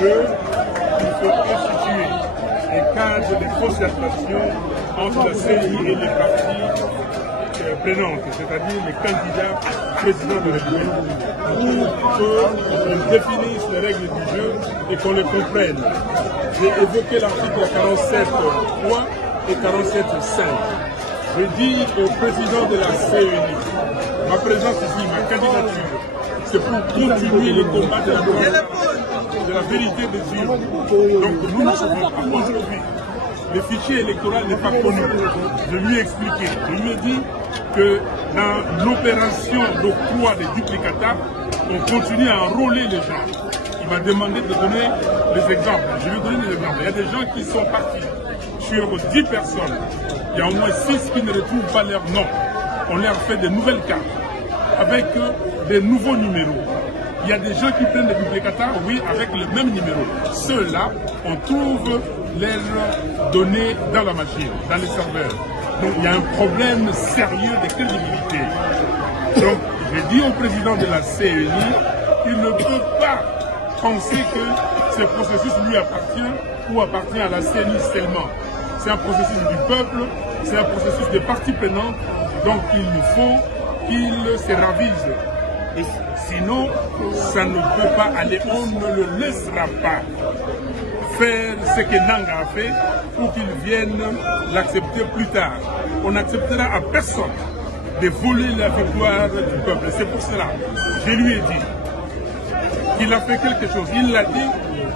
qu'il faut instituer un cadre de concertation entre la CENI et les partis prenantes, c'est-à-dire les candidats présidents de la République, pour qu'on définisse les règles du jeu et qu'on les comprenne. J'ai évoqué l'article 47.3 et 47.5. Je dis au président de la CENI, ma présence ici, ma candidature, c'est pour continuer le combat de la vérité des urnes. Donc nous ne savons pas aujourd'hui. Le fichier électoral n'est pas connu. Je lui ai expliqué. Je lui ai dit que dans l'opération d'octroi des duplicata, on continue à enrôler les gens. Il m'a demandé de donner des exemples. Je lui ai donné des exemples. Il y a des gens qui sont partis sur 10 personnes. Il y a au moins 6 qui ne retrouvent pas leur nom. On leur fait de nouvelles cartes avec des nouveaux numéros. Il y a des gens qui prennent des duplicata, oui, avec le même numéro. Ceux-là, on trouve leurs données dans la machine, dans les serveurs. Donc il y a un problème sérieux de crédibilité. Donc j'ai dit au président de la CENI qu'il ne peut pas penser que ce processus lui appartient ou appartient à la CENI seulement. C'est un processus du peuple, c'est un processus des parties prenantes, donc il nous faut qu'il se ravise. Et sinon, ça ne peut pas aller, on ne le laissera pas faire ce que Nanga a fait pour qu'il vienne l'accepter plus tard. On n'acceptera à personne de voler la victoire du peuple. C'est pour cela je lui ai dit qu'il a fait quelque chose. Il a dit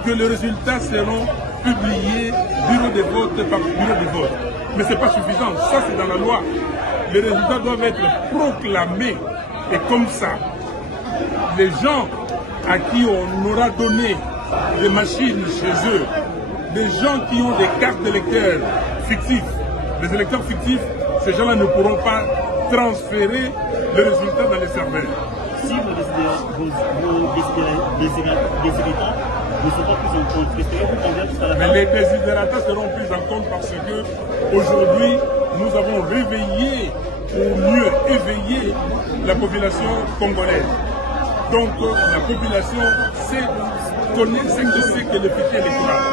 que les résultats seront publiés bureau de vote par bureau de vote. Mais ce n'est pas suffisant. Ça, c'est dans la loi. Les résultats doivent être proclamés. Et comme ça, les gens à qui on aura donné des machines chez eux, des gens qui ont des cartes d'électeurs fictifs, les électeurs fictifs, ces gens-là ne pourront pas transférer les résultats dans les serveurs. Si vos désidératas ne sont pas pris en compte, mais les désidératas seront pris en compte parce que aujourd'hui, nous avons réveillé, ou mieux éveillé, la population congolaise. Donc la population connaît ce que c'est que le fichier électoral.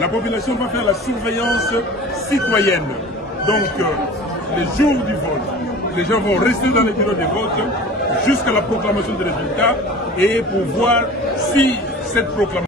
La population va faire la surveillance citoyenne. Donc les jours du vote, les gens vont rester dans les bureaux de vote jusqu'à la proclamation des résultats et pour voir si cette proclamation